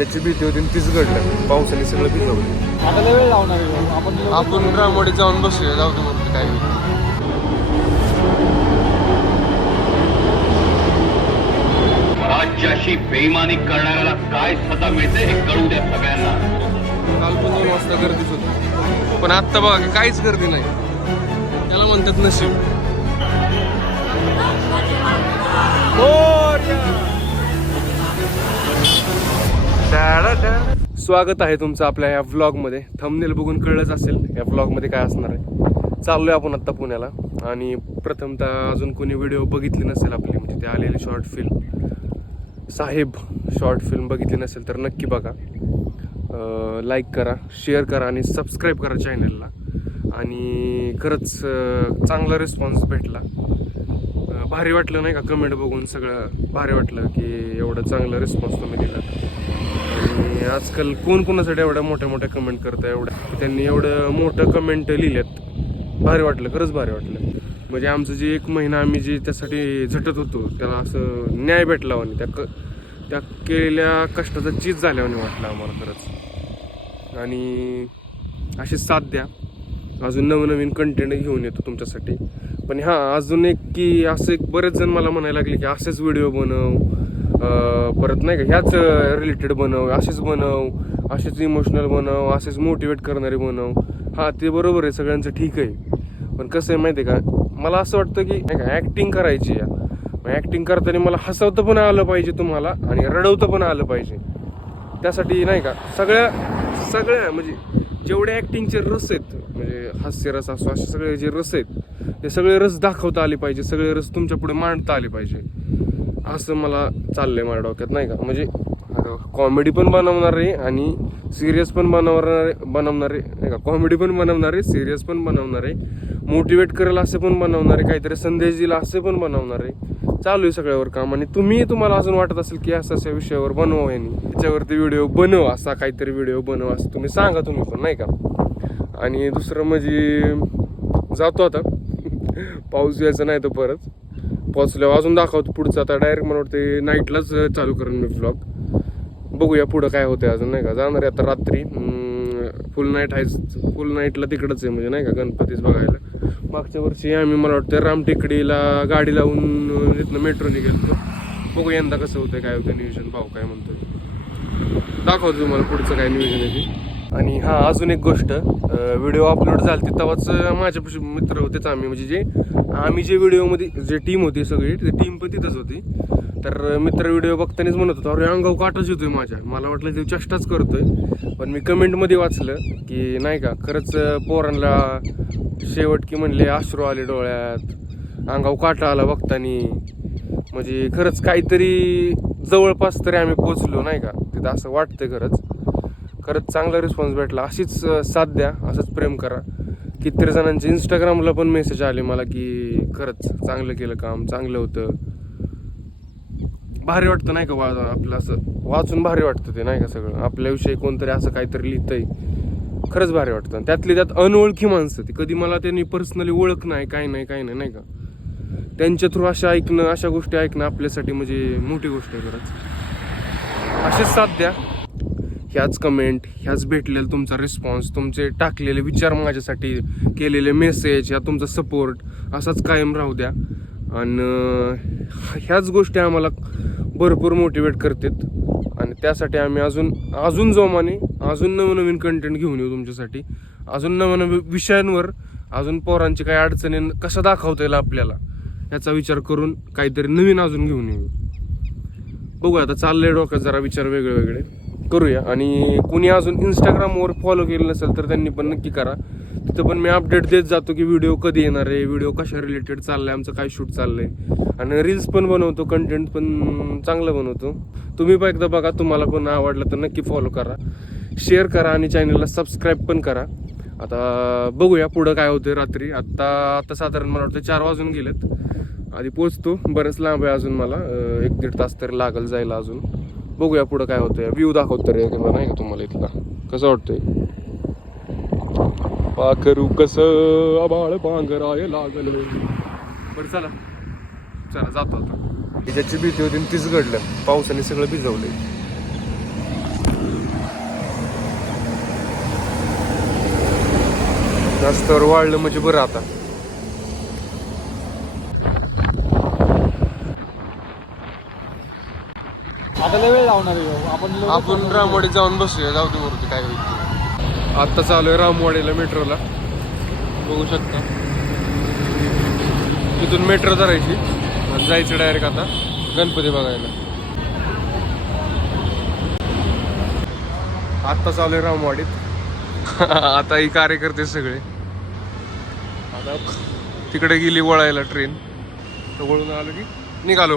ज्याची भीती होती तीच घडलं. पावसाने सगळं भिजवलं. आता लय वेळ लावणार आहे आपण रामवाडीत जाऊन बसूया. जाऊ दे म्हणून काय राज्याशी बेईमानी करणाऱ्याला काय सजा मिळते हे कळू द्या सगळ्यांना. काल पण 2 वाजता गर्दीच होती, पण आत्ता बघा की काहीच गर्दी नाही. त्याला म्हणतात नशीब. स्वागत आहे तुमचं आपल्या या व्लॉगमध्ये. थंबनेल बघून कळलंच असेल या व्लॉगमध्ये काय असणार आहे. चाललोय आपण आत्ता पुण्याला. आणि प्रथमतः अजून कोणी व्हिडिओ बघितली नसेल आपली, म्हणजे ते आलेली शॉर्ट फिल्म साहेब शॉर्ट फिल्म बघितली नसेल तर नक्की बघा. लाईक करा, शेअर करा आणि सबस्क्राईब करा चॅनलला. आणि खरंच चांगला रिस्पॉन्स भेटला. भारी वाटलं नाही का, कमेंट बघून सगळं भारी वाटलं की एवढं चांगलं रिस्पॉन्स तुम्ही दिला. आणि आजकाल कोण कोणासाठी एवढ्या मोठ्या मोठ्या कमेंट करतं, एवढ्या त्यांनी एवढं मोठं कमेंट लिहिलेत. भारी वाटलं, खरंच भारी वाटलं. म्हणजे आमचं जे 1 महिना आम्ही जे त्यासाठी झटत होतो त्याला असं न्याय भेटला आणि त्या केलेल्या कष्टाचा चीज झाल्यावानी वाटलं आम्हाला खरंच. आणि अशीच साथ द्या. अजून नवनवीन कंटेंट घेऊन येतो तुमच्यासाठी. पण हां, अजून एक की असं एक बरेच जण मला म्हणायला लागले की असेच व्हिडिओ बनव, परत नाही का ह्याच रिलेटेड बनव, असेच बनव, असेच इमोशनल बनव, असेच मोटिवेट करणारे बनव. हां, ते बरोबर आहे, सगळ्यांचं ठीक आहे. पण कसं आहे माहिती आहे का, मला असं वाटतं की नाही का ॲक्टिंग करायची या. ॲक्टिंग करताना मला हसवतं पण आलं पाहिजे तुम्हाला आणि रडवतं पण आलं पाहिजे. त्यासाठी नाही का सगळ्या म्हणजे जेवढे ॲक्टिंगचे रस आहेत, म्हणजे हास्यरस असो, असे सगळे जे रस आहेत ते सगळे रस दाखवता आले पाहिजे. सगळे रस तुमच्या पुढे मांडता आले पाहिजे, असं मला चाललंय माझ्या डोक्यात नाही का. म्हणजे कॉमेडी पण बनवणार आहे आणि सिरियस पण बनवणार आहे नाही का. कॉमेडी पण बनवणार आहे, सिरियस पण बनवणार आहे, मोटिवेट करेल असे पण बनवणार आहे, काहीतरी संदेश दिला असे पण बनवणार आहे. चालू आहे सगळ्यावर काम. आणि तुम्हाला अजून वाटत असेल की अशा विषयावर बनव यांनी, त्याच्यावरती व्हिडिओ बनव, असा काहीतरी व्हिडिओ बनव असं तुम्ही सांगा तुम्ही पण नाही का. आणि दुसरं म्हणजे जातो आता पाऊस यायचा नाही तर परत पोचल्यावर अजून दाखवतो पुढचं. आता डायरेक्ट मला वाटते नाईटलाच चालू करेन मी व्लॉग. बघूया पुढं काय होतं अजून नाही का. जाणार आहे आता रात्री. फुल नाईटला तिकडंच आहे म्हणजे नाही का, गणपतीच बघायला. मागच्या वर्षी आम्ही मला वाटतं रामटेकडीला गाडी लावून तिथनं मेट्रोने गेलो. बघू यंदा कसं होतं, काय होतं नियोजन, भाऊ काय म्हणतो दाखवतो तुम्हाला पुढचं काय नियोजन आहे ते. आणि हां, अजून एक गोष्ट, व्हिडिओ अपलोड झाली तेव्हाच माझ्यापाशी मित्र होतेच आम्ही, म्हणजे आम्ही जे व्हिडिओमध्ये जे टीम होती सगळी, ती टीम पण तिथंच होती. तर मित्र व्हिडिओ बघतानाच म्हणत होता अरे अंगाव काटाच येतोय माझ्या. मला वाटलं ते चेष्टाच करतोय, पण मी कमेंटमध्ये वाचलं की नाही का खरंच पोरांना शेवट की म्हणले अश्रू आले डोळ्यात, अंगाव काटा आला बघतानी. म्हणजे खरंच काहीतरी जवळपास तरी आम्ही पोचलो नाही का तिथं, असं वाटतंय खरंच चांगला रिस्पॉन्स भेटला. अशीच साथ द्या, असंच प्रेम करा. कितीतरी जणांचे इंस्टाग्रामला पण मेसेज आले मला की खरंच चांगलं केलं काम, चांगलं होतं. भारी वाटतं नाही का आपलं असं वाचून भारी वाटतं ते नाही का. सगळं आपल्याविषयी कोणतरी असं काहीतरी लिहितंय, खरंच भारी वाटतं. त्यातली त्यात अनोळखी माणसं, ती कधी मला त्यांनी पर्सनली ओळख नाही, काही नाही का, त्यांच्या थ्रू अशा गोष्टी ऐकणं आपल्यासाठी म्हणजे मोठी गोष्ट आहे खरंच. अशीच साथ द्या. ह्याच कमेंट, ह्याच भेटलेला तुमचा रिस्पॉन्स, तुमचे टाकलेले विचार, माझ्यासाठी केलेले मेसेज, ह्या तुमचा सपोर्ट असाच कायम राहू द्या. आणि ह्याच गोष्टी आम्हाला भरपूर मोटिवेट करतात. आणि त्यासाठी आम्ही अजून जोमाने अजून नवनवीन कंटेंट घेऊन येऊ तुमच्यासाठी. अजून नवनवीन विषयांवर, अजून पोरांची काही अडचणी कसं दाखवता येईल आपल्याला ह्याचा विचार करून काहीतरी नवीन अजून घेऊन येऊ. बघूया आता, चाललंय डोक्यात जरा विचार वेगळे करूया. आणि कुणी अजून इंस्टाग्रामवर फॉलो केलं नसेल तर त्यांनी पण नक्की करा. तिथं पण मी अपडेट देत जातो की व्हिडिओ कधी येणार आहे, व्हिडिओ कशा रिलेटेड चाललंय, आमचं काय शूट चाललंय. आणि रील्स पण बनवतो, कंटेंट पण चांगलं बनवतो. तुम्ही पण एकदा बघा, तुम्हाला पण आवडलं तर नक्की फॉलो करा, शेअर करा आणि चॅनलला सबस्क्राईब पण करा. आता बघूया पुढं काय होतं रात्री. आता साधारण मला वाटतं 4 वाजून गेलेत. आधी पोचतो, बरंच लांब आहे अजून, मला 1-1.5 तास तरी लागल जायला अजून. बघूया पुढं काय होतंय. व्ह्यू दाखवत तरी नाही का तुम्हाला इथला, कसं वाटतंय. पाखरू कसं आभाळ पांघराय लागलं. बरं चला जातो आता. ज्याची भीती होती तीच घडलं, पावसाने सगळं भिजवलंय. रस्त्यावर वाढलं म्हणजे बरं आता. आता लय वेळ लावणार आहे भाऊ. आपण रामवाडीत जाऊन बसूया, जाऊ दे वरती काय होईल. आता चालू आहे रामवाडीला मेट्रोला, बघू शकता. तिथून मेट्रो धरायची आणि जायचं डायरेक्ट आता गणपती बघायला. आत्ता चालू आहे रामवाडीत. आता ही कार्यकर्ते सगळे आता तिकडे गेली वळायला ट्रेन, तर वळून आलो की निघालो.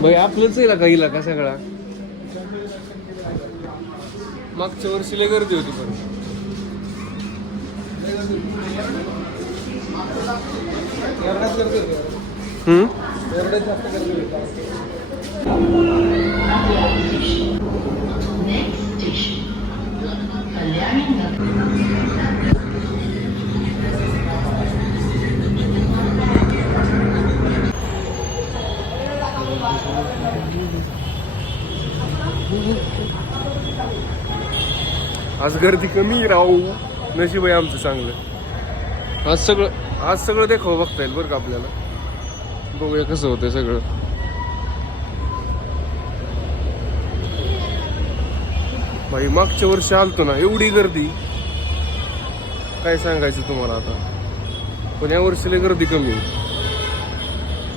भाई आपलंच आहे का इला का सगळा. मागच्या वर्षी लय गर्दी होती पण. आज गर्दी कमी राहू, नशीब आहे आमचं चांगलं. आज सगळं देखावं बघता येईल बरं का आपल्याला. बघूया कसं होतंय सगळं. भाई मागच्या वर्षी आलतो ना, एवढी गर्दी काय सांगायचं तुम्हाला आता. पण या वर्षी लय गर्दी कमी,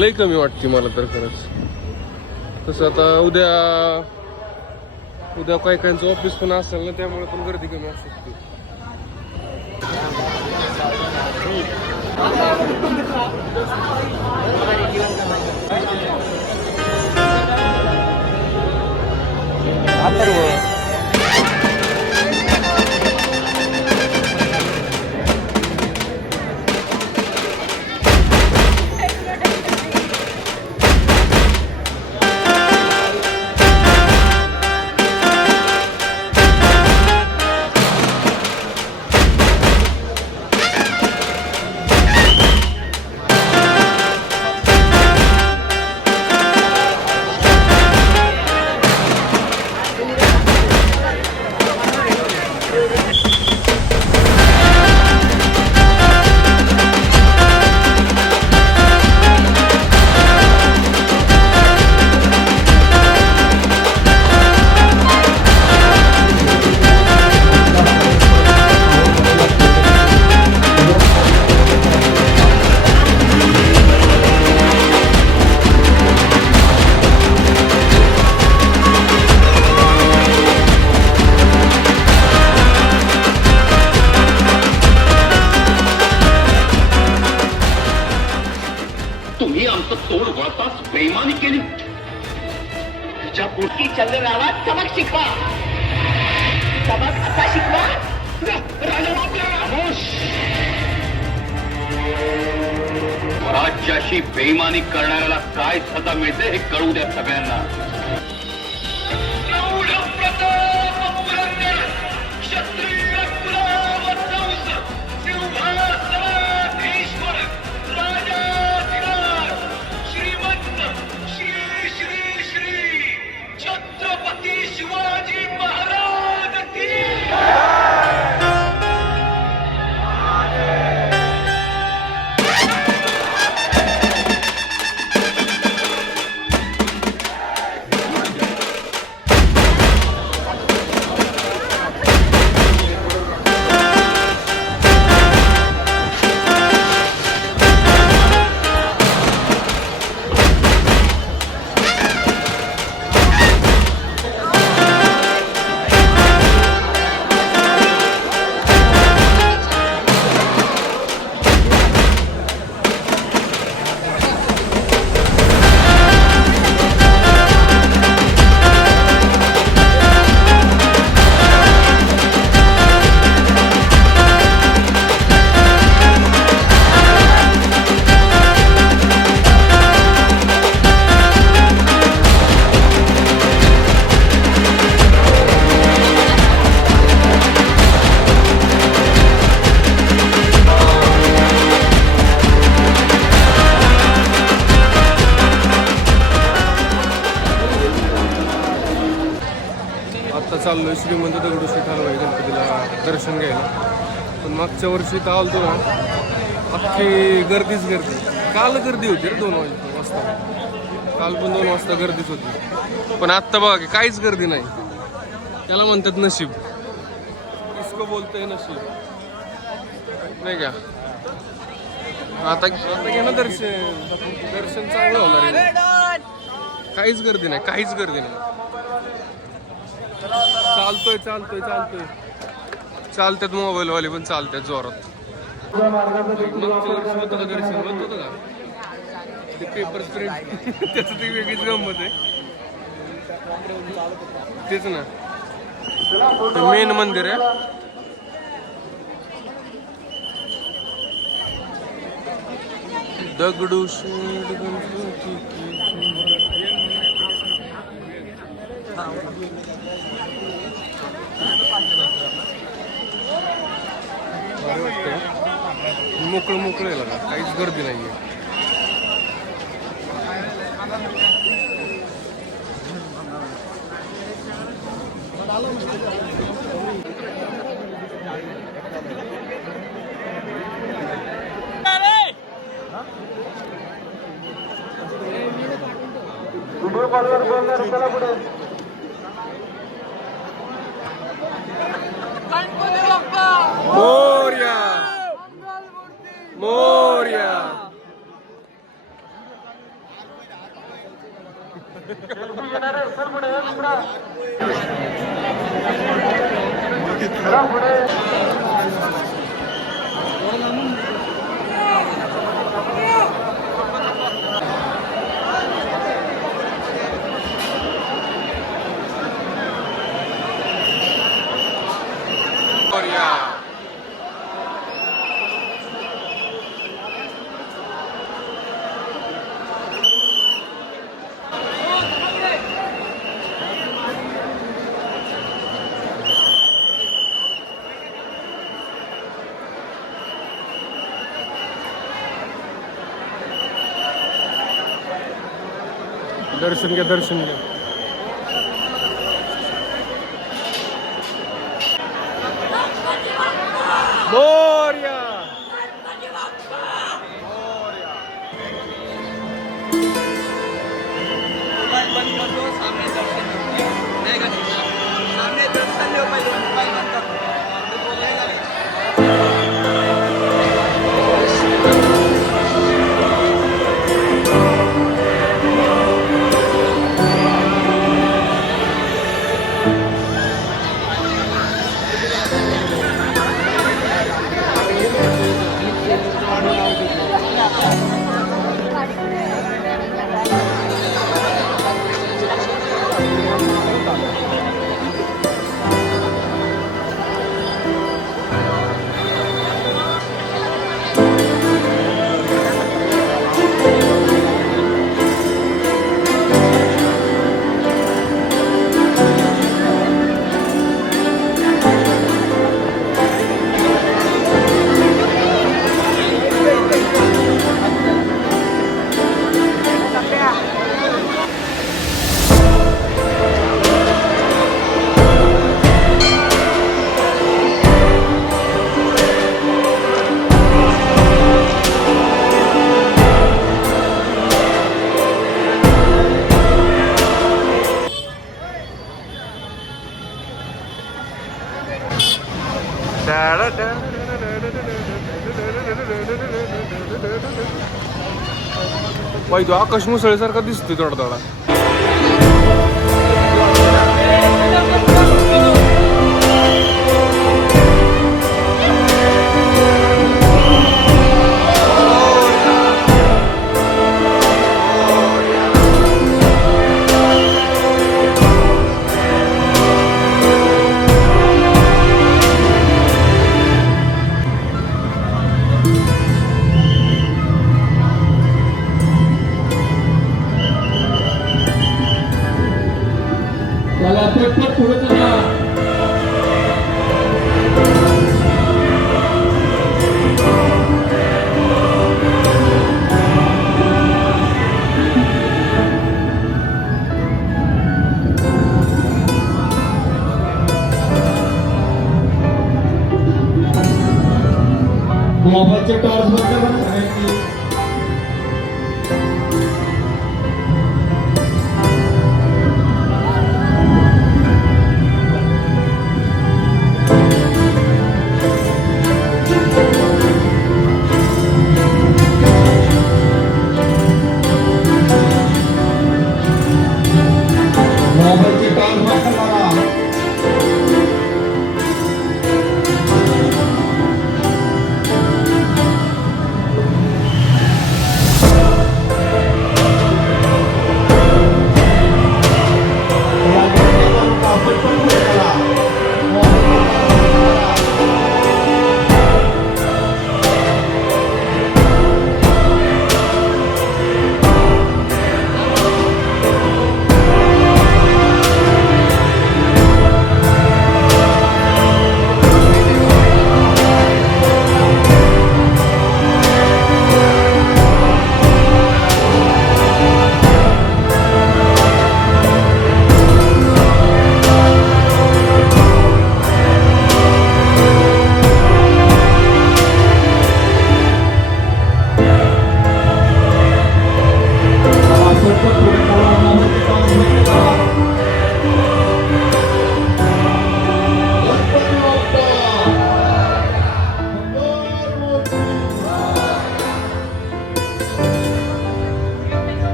लय कमी वाटते मला तर खरंच. तसं आता उद्या काही काहींचं ऑफिस पण असेल ना, त्यामुळे पण गर्दी कमी असू शकते. तुम्ही आमचं तोड वळताच बेईमानी केली. तिच्या पोटी चंद्रगावात चमक शिकवा, चमक असा शिकवा. राज्याशी बेईमानी करणाऱ्याला काय सजा मिळते हे कळू द्या सगळ्यांना. आत्ता चाललोय श्रीमंत दगडूशेठ हलवाई गणपतीला दर्शन घ्यायला. पण मागच्या वर्षी इथं आलतो ना, अख्खी गर्दीच गर्दी. काल गर्दी होती रे 2 वाजता. काल पण 2 वाजता गर्दीच होती. पण आत्ता बघा की काहीच गर्दी नाही. त्याला म्हणतात नशीब. इसको बोलतोय नशीब नाही का. आता घ्या ना दर्शन चांगलं होणार आहे. काहीच गर्दी नाही, काहीच गर्दी नाही. चालतोय चालतात मोबाईलवाले पण चालतात जोरात. मागच्या वर्षी होतं का दर्शन होतं का ते पेपर स्प्रेड त्याचं ती वेगळीच गंमत आहे. तेच ना मेन मंदिर आहे. दगडूशेठ गणपती मोकळं आहे का, काहीच गर्दी नाहीये. मोरया मोरया. दर्शन घ्या. मोरया. बाई तो आकाश मुसळेसारखा दिसतोय थोडा थोडा. मोबाईलचे टॉर्च बंद करा सगळ्यांनी. मोबाईलचे टॉर्च बंद करा.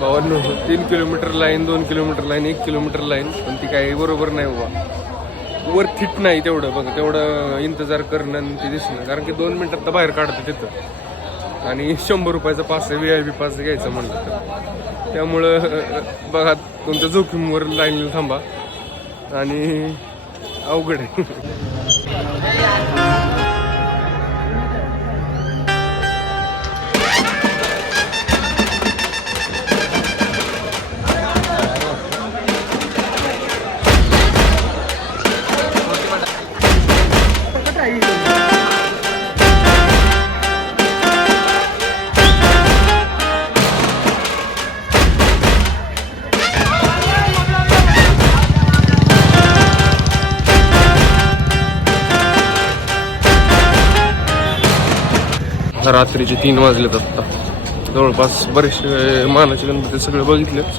भावांनो 3 kilometre line, 2 kilometre line, 1 kilometre line, पण ती काही बरोबर नाही बाबा. वर थिट नाही तेवढं बघा, तेवढं इंतजार करणं आणि ते दिसणं, कारण की 2 मिनिटात तर बाहेर काढतं तिथं. आणि 100 रुपयाचा पास आहे, VIP पास घ्यायचं म्हणलं तर. त्यामुळं बघा तुमच्या जोखीमवर लाईनला थांबा आणि अवघड आहे. रात्रीचे 3 वाजलेत आत्ता. जवळपास बरेचसे मानाचे गणपती सगळे बघितलेच.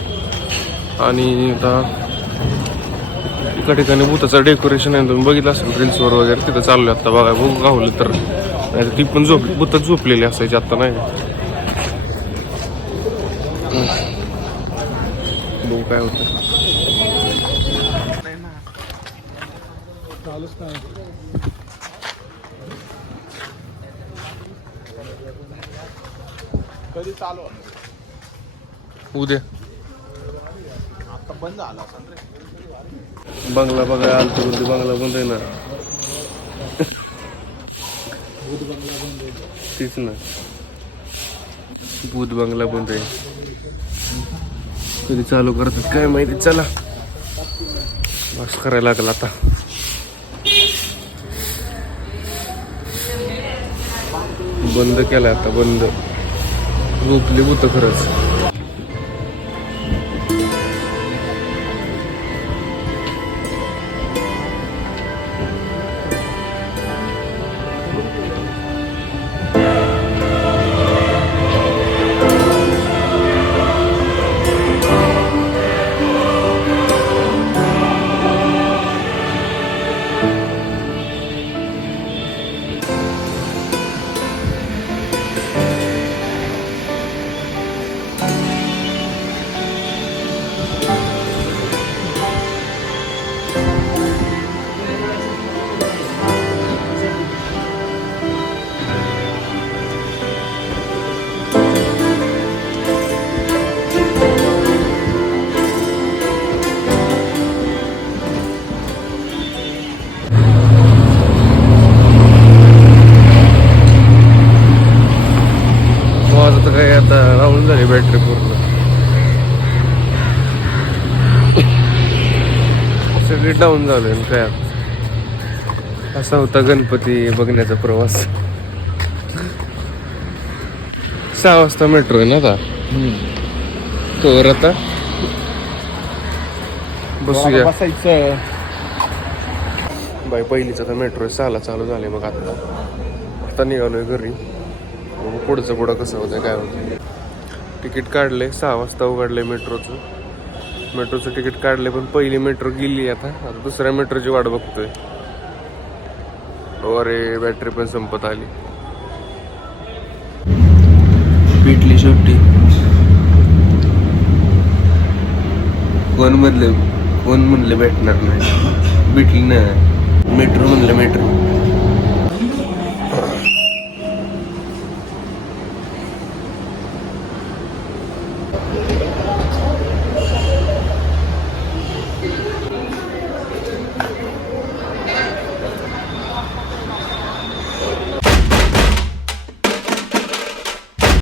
आणि आता एका ठिकाणी भूताचं डेकोरेशन आहे, तुम्ही बघितलं असेल रील्सवर वगैरे, तिथं चाललोय आता बघा. बघू गावलं तर, नाही ती पण भूतात झोपलेली असायची आता, नाही बघू काय होतं. चालूच नाही. कधी चालू उद्या आता बंद झाला असेल रे. बंगला बघा आलतो, बंगला बंद आहे ना. तीच ना, भूत बंगला बंद आहे. कधी चालू करतात काय माहिती. चला बस करायला लागला आता. बंद केलाय आता, बंद. झोपली भूत खरंच. मेट्रोचं काय आता राहून झाली बॅटरी पूर्ण. सगळी डाऊन झाले काय. असा होता गणपती बघण्याचा प्रवास. 6 वाजता मेट्रो आहे ना आता. तोवर आता बसूया. बसायचं. बाई पहिलीच आता मेट्रो 6ला चालू झाले. मग आता निघालोय घरी. मग पुढचं पुढं कसं होतं काय होतं. तिकीट काढले 6 वाजता उघडले मेट्रोचं तिकीट काढले. पण पहिली मेट्रो गेली. आता दुसऱ्या मेट्रोची वाट बघतोय. अरे बॅटरी पण संपत आली. भेटली शेवटी. कोण म्हणले भेटणार नाही. भेटली ना मेट्रो म्हणलं मेट्रो.